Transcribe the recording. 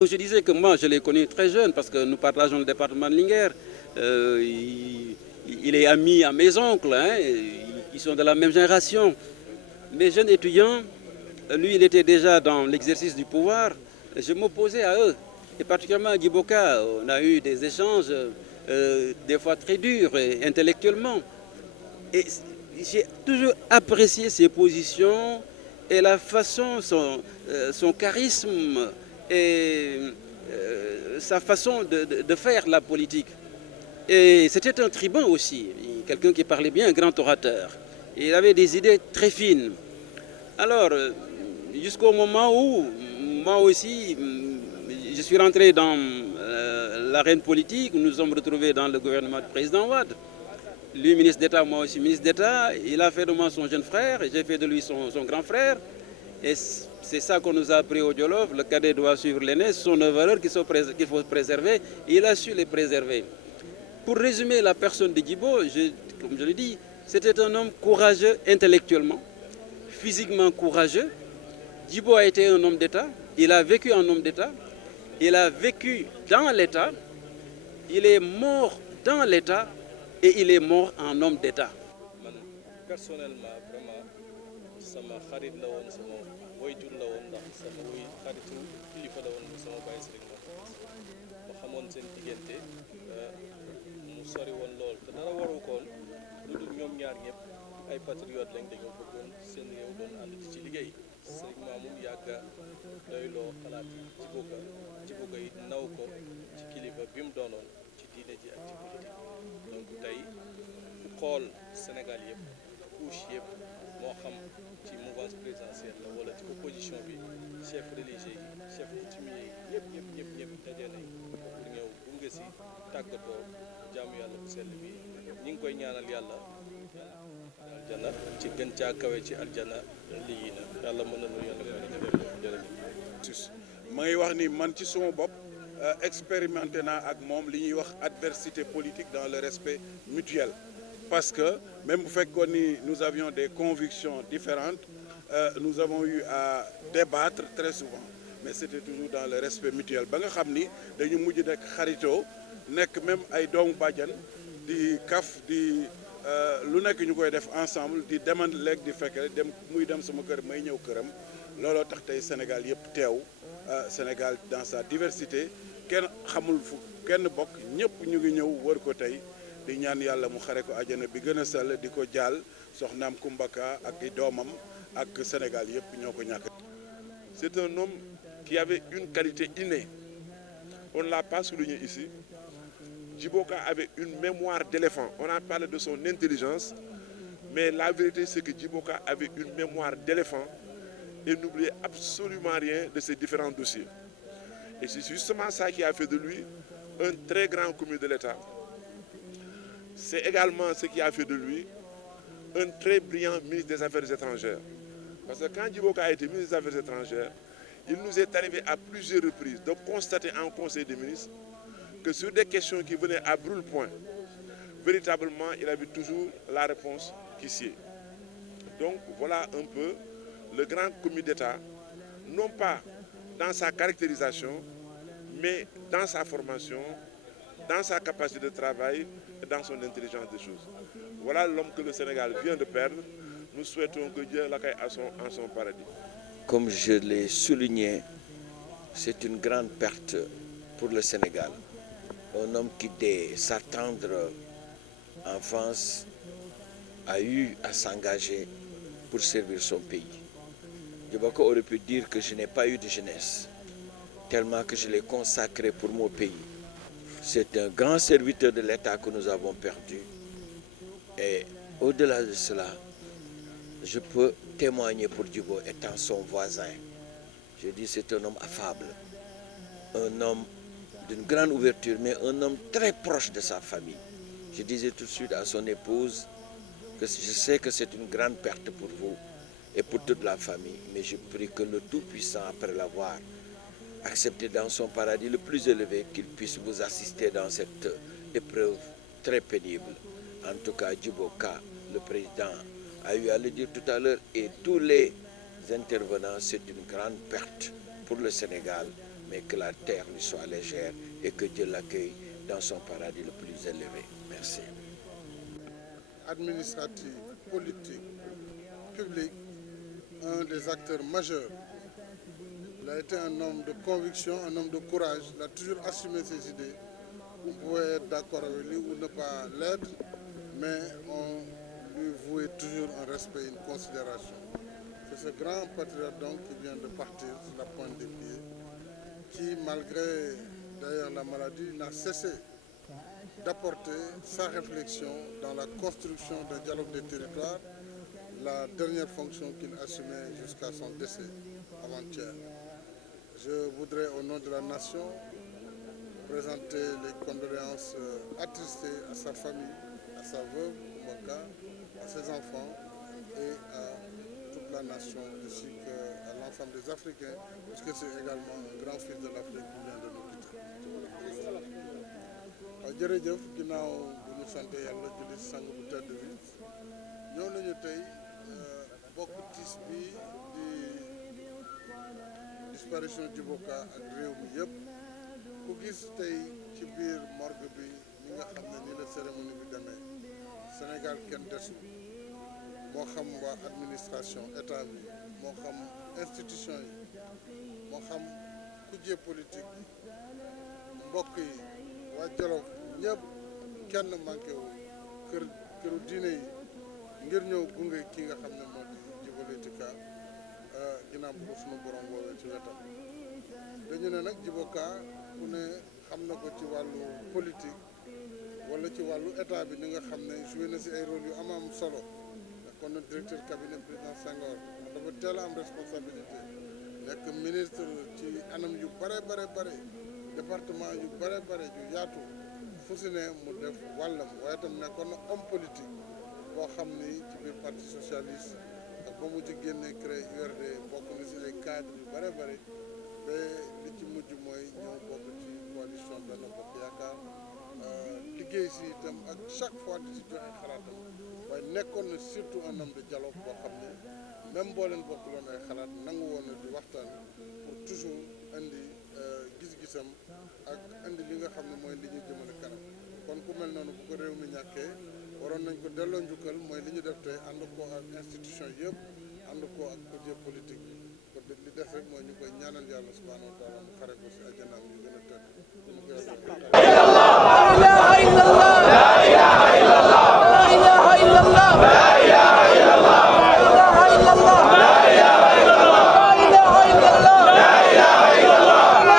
Je disais que moi, je l'ai connu très jeune parce que nous partageons le département de Linguère. Il est ami à mes oncles, hein, ils sont de la même génération. Mes jeunes étudiants, lui, il était déjà dans l'exercice du pouvoir. Je m'opposais à eux. Et particulièrement à Djiboka, on a eu des échanges des fois très durs intellectuellement. Et j'ai toujours apprécié ses positions et la façon, son charisme et sa façon de faire la politique. Et c'était un tribun aussi, quelqu'un qui parlait bien, un grand orateur. Et il avait des idées très fines. Alors, jusqu'au moment où, moi aussi, je suis rentré dans l'arène politique, nous nous sommes retrouvés dans le gouvernement du président Ouad. Lui, ministre d'État, moi aussi, ministre d'État. Il a fait de moi son jeune frère et j'ai fait de lui son grand frère. Et c'est ça qu'on nous a appris au Djolof. Le cadet doit suivre l'aîné. Ce sont nos valeurs qu'il faut préserver. Et il a su les préserver. Pour résumer la personne de Djibo, comme je l'ai dit, c'était un homme courageux intellectuellement, physiquement courageux. Djibo a été un homme d'État. Il a vécu en homme d'État. Il a vécu dans l'État. Il est mort dans l'État. Et il est mort en homme d'État. Personnellement, vraiment, sama xarit la woon sama wayjur la woon ndax sama xaritu kilifa la woon sama baay Serigne ma xamoon seen diggante mu sori woon lool te dara waru koon lu dul ñoom ñaar ñëpp ay patriote lañ dañoo bëggoon seen réew doon ànd ci liggéey Serigne Mamoun yàgga doyloo xalaat ci bugga it naw ko ci kilifa bi mu doonoon ci diine ji ak ci politique donc tey ku xool Sénégal yëpp couche yëpp moo xam ci mouvance présidentielle la wala ci opposition bi chef religieux yi chef coutumier yi ñëpp daje nañ pour ñëw gunge si tàggatoo jaamu yàlla bu sell bi ñi ngi koy ñaanal yàlla aljana ci gën caa kawe ci aljana lii na yàlla mën na lu yàlla jërëjëf. ma ngi wax ni man ci suma bopp expérimenté naa ak moom li ñuy wax adversité politique dans le respect mutuel. Parce que même bu fekkoon ni nous avions des convictions différentes nous avons eu à débattre très souvent mais c'était toujours dans le respect mutuel ba nga xam ni dañu mujj nekk xaritoo nekk même ay doomu bàjjan di kaf di lu nekk ñu koy def ensemble di deman léegi di fekk dem muy dem sama kër may ñëw këram looloo tax tey Sénégal yëpp teew Sénégal dans sa diversité kenn xamul fu kenn bokk ñëpp ñu ngi ñëw wër ko tey di ñaan yàlla mu xare ko àjjana bi gën a sell di ko jaal soxnaam Kumbaka ak i doomam ak Sénégal yëpp ñoo ko ñàkk. C'est un homme qui avait une qualité innée. On ne l'a pas souligné ici. Djiboka avait une mémoire d'éléphant. On a parlé de son intelligence, mais la vérité c'est que Djiboka avait une mémoire d'éléphant et n'oubliait absolument rien de ses différents dossiers. Et c'est justement ça qui a fait de lui un très grand commis de l'État. C'est également ce qui a fait de lui un très brillant ministre des Affaires étrangères. Parce que quand Djiboka a été ministre des Affaires étrangères, il nous est arrivé à plusieurs reprises de constater en Conseil des ministres que sur des questions qui venaient à brûle-point, véritablement, il avait toujours la réponse qui sied. Donc voilà un peu le grand commis d'État, non pas dans sa caractérisation, mais dans sa formation, dans sa capacité de travail et dans son intelligence des choses. Voilà l'homme que le Sénégal vient de perdre. Nous souhaitons que Dieu l'accueille en son paradis. Comme je l'ai souligné, c'est une grande perte pour le Sénégal. Un homme qui, dès sa tendre enfance, a eu à s'engager pour servir son pays. Djiboka aurait pu dire que je n'ai pas eu de jeunesse, tellement que je l'ai consacré pour mon pays. C'est un grand serviteur de l'État que nous avons perdu. Et au-delà de cela, je peux témoigner pour Djibo étant son voisin. Je dis c'est un homme affable, un homme d'une grande ouverture, mais un homme très proche de sa famille. Je disais tout de suite à son épouse que je sais que c'est une grande perte pour vous et pour toute la famille, mais je prie que le Tout-Puissant, après l'avoir accepté dans son paradis le plus élevé, qu'il puisse vous assister dans cette épreuve très pénible. En tout cas, Djiboka, le président, a eu à le dire tout à l'heure, et tous les intervenants, c'est une grande perte pour le Sénégal, mais que la terre lui soit légère et que Dieu l'accueille dans son paradis le plus élevé. Merci. Administratif, politique, public, un des acteurs majeurs. Il a été un homme de conviction, un homme de courage. Il a toujours assumé ses idées. On pouvait être d'accord avec lui ou ne pas l'être, mais on lui vouait toujours un respect et une considération. C'est ce grand patriote donc qui vient de partir sur la pointe des pieds, qui malgré d'ailleurs la maladie n'a cessé d'apporter sa réflexion dans la construction d'un dialogue des territoires, la dernière fonction qu'il assumait jusqu'à son décès avant-hier. Je voudrais au nom de la nation présenter les condoléances attristées à sa famille, à sa veuve, Moka, à ses enfants et à toute la nation, ainsi qu'à l'ensemble des Africains, parce que c'est également un grand fils de l'Afrique qui vient de nous quitter. waaw jërëjëf ginnaaw bu ñu sant yàlla julli sang bu tedd bi ñëw nañu tey bokk tiis bi di disparition Djibo Ka ak réew mi yëpp ku gis tey ci biir morgue bi ñi nga xam ne ni la cérémonie bi demee Sénégal kenn desul moo xam waa administration état bi moo xam institution yi moo xam kujje politique mbokk yi waa Jolof ñëpp kenn manqué wu këru diine yi ngir ñëw gunge ki nga xam ne moo di Djibo Leyti Ka ginnaaw bu ko sunu borom woowee ci wetam dañu ne nag Djibo Ka ku ne xam na ko ci wàllu politique wala ci wàllu état bi ni nga xam ne joué na si ay rôle yu am solo kon na directeur cabinet président Senghor dafa teel a am responsabilité nekk ministre ci anam yu bare département yu bare yu yaatu fu si ne mu def wàllam waaye itam nekkoon na homme politique boo xam ni ci biir parti socialiste ak ba mu ci génnee créé URD bokk na si ay cadre yu bare ba li ci mujj mooy ñëw bokk ci coalition Benno Bokk Yaakaar liggéey si itam ak chaque fois di si joxe xalaatam waaye nekkoon na surtout un homme de dialogue boo xam ne même boo leen bokkuloon ay xalaat nangu woon na di waxtaan pour toujours indi gis-gisam ak indi li nga xam ne mooy li ñu jëmale kanam kon ku mel noonu bu ko réew mi ñàkkee waroon nañ ko delloo njukkal mooy li ñu def tey ànd ko ak institution yëpp ànd ko ak côté politique bi kon li def rek mooy ñu koy ñaanal yàlla subhanahu wa taala mu xare ko